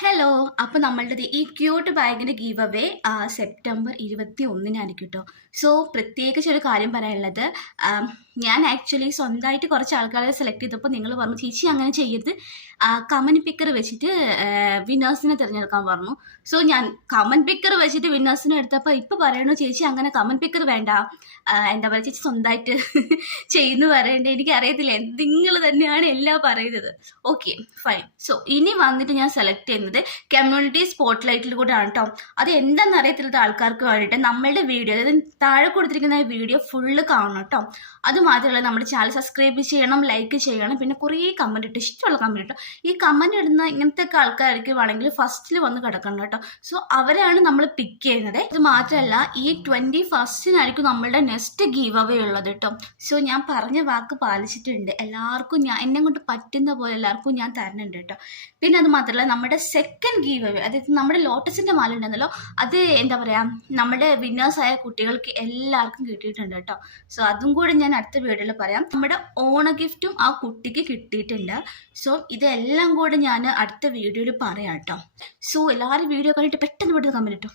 Hello. അപ്പോൾ നമ്മളുടെ ഈ ക്യൂട്ട് ബാഗിൻ്റെ ഗീവ് അവേ സെപ്റ്റംബർ 21-നായിരിക്കും കേട്ടോ. സോ പ്രത്യേകിച്ച് ഒരു കാര്യം പറയാനുള്ളത്, ഞാൻ ആക്ച്വലി സ്വന്തമായിട്ട് കുറച്ച് ആൾക്കാരെ സെലക്ട് ചെയ്തപ്പോൾ നിങ്ങൾ പറഞ്ഞു ചേച്ചി അങ്ങനെ ചെയ്യരുത്, കമൻറ്റ് പിക്കർ വെച്ചിട്ട് വിന്നേഴ്സിനെ തിരഞ്ഞെടുക്കാൻ പറഞ്ഞു. സോ ഞാൻ കമൻറ്റ് പിക്കർ വെച്ചിട്ട് വിന്നേഴ്സിനെ എടുത്തപ്പോൾ ഇപ്പോൾ പറയണു ചേച്ചി അങ്ങനെ കമൻറ്റ് പിക്കർ വേണ്ട, എന്താ പറയുക ചേച്ചി സ്വന്തമായിട്ട് ചെയ്യുന്നു പറയണ്ടേ. എനിക്കറിയത്തില്ല, നിങ്ങൾ തന്നെയാണ് എല്ലാം പറയുന്നത്. Okay fine. സോ ഇനി വന്നിട്ട് ഞാൻ സെലക്ട് ചെയ്യുന്നത് കമ്മ്യൂണിറ്റി സ്പോട്ട്ലൈറ്റിൽ കൂടെ ആണ് കേട്ടോ. അത് എന്താണെന്ന് അറിയത്തില്ലാത്ത ആൾക്കാർക്ക് വേണ്ടിയിട്ട് നമ്മളുടെ വീഡിയോ, അതായത് താഴെ കൊടുത്തിരിക്കുന്ന വീഡിയോ ഫുള്ള് കാണണം കേട്ടോ. അത് മാത്രമല്ല നമ്മുടെ ചാനൽ സബ്സ്ക്രൈബ് ചെയ്യണം, ലൈക്ക് ചെയ്യണം, പിന്നെ കുറേ കമൻറ്റ് ഇട്ട്, ഇഷ്ടമുള്ള കമൻറ്റ് ഇട്ടോ. ഈ കമൻറ്റ് ഇടുന്ന ഇങ്ങനത്തെ ഒക്കെ ആൾക്കാർക്ക് വേണമെങ്കിൽ ഫസ്റ്റിൽ വന്ന് കിടക്കണം കേട്ടോ. സോ അവരാണ് നമ്മൾ പിക്ക് ചെയ്യുന്നത്. ഇത് മാത്രമല്ല ഈ 21-നായിരിക്കും നമ്മളുടെ നെക്സ്റ്റ് ഗീവ് അവേ ഉള്ളത് കേട്ടോ. സോ ഞാൻ പറഞ്ഞ വാക്ക് പാലിച്ചിട്ടുണ്ട്. എല്ലാവർക്കും എന്നെ കൊണ്ട് പറ്റുന്ന പോലെ എല്ലാവർക്കും ഞാൻ തരുന്നുണ്ട് കേട്ടോ. പിന്നെ അത് മാത്രമല്ല നമ്മുടെ സെക്കൻഡ് ഗീവ് അവേ, അതായത് നമ്മുടെ ലോട്ടസിൻ്റെ മാല ഉണ്ടെന്നല്ലോ, അത് എന്താ പറയുക നമ്മുടെ വിന്നേഴ്സായ കുട്ടികൾക്ക് എല്ലാവർക്കും കിട്ടിയിട്ടുണ്ട് കേട്ടോ. സോ അതും കൂടെ ഞാൻ അടുത്ത വീഡിയോയിൽ പറയാം. നമ്മുടെ ഓണ ഗിഫ്റ്റും ആ കുട്ടിക്ക് കിട്ടിയിട്ടുണ്ട്. സോ ഇതെല്ലാം കൂടെ ഞാൻ അടുത്ത വീഡിയോയിൽ പറയാം കേട്ടോ. സോ എല്ലാവരും വീഡിയോ കണ്ടിട്ട് പെട്ടെന്ന് കമൻറ്റ് ഇട്ടോ.